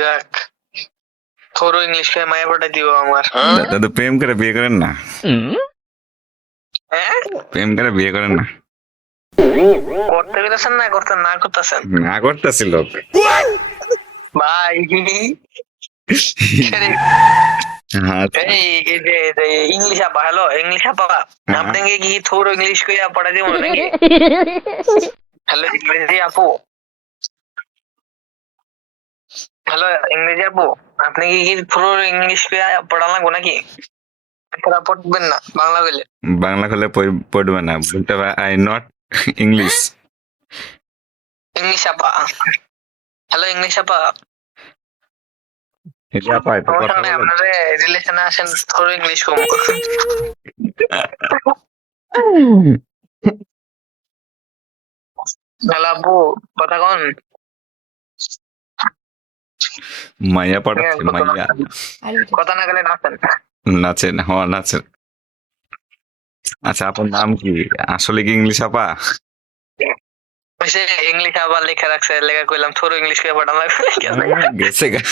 যাক থোড়ো ইংলিশ কে মায়া পাঠাই দিব আমার। দাদা তো প্রেম করে বিয়ে করেন না, হ্যাঁ প্রেম করে বিয়ে করেন না। করতে পেরেছেন না করতেছেন না করতেছিল। ভাই হ্যাঁ এই যে ইংলিশ আপা, হ্যালো ইংলিশ আপা, আপনি কি থোড়ো ইংলিশ কইয়া পড়াই দিব নাকি? হ্যালো ইংরেজি আপু, হ্যালো ইংরেজি আপু, আপনি কি থোড়ো ইংলিশ কইয়া পড়া লাগবো নাকি? আপনারা পড়বেন না বাংলা কইলে? বাংলা হলে পড়বে না, বলতে হবে আই নট ইংলিশ। ইংলিশ আপা, হ্যালো ইংলিশ আপা, এটা আপা একটু কথা সমস্যা নাই, বলেন। আপনারা রিলেশনে আসেন, থোড়ো ইংলিশ কম। হ্যালো আপু, কথা কন। মাইয়া পড়াচ্ছে, মাইয়া কথা না গেলে নাচেন। নাচেন, হ্যাঁ নাচেন। আচ্ছা আপনার নাম কি আসলে, কি ইংলিশ আপা? সে ইংলিশ আবার লেখা রাখছে, লেখা কইলাম থোড়ো ইংলিশ কইয়া পড়া লাগবে। গেছে গা।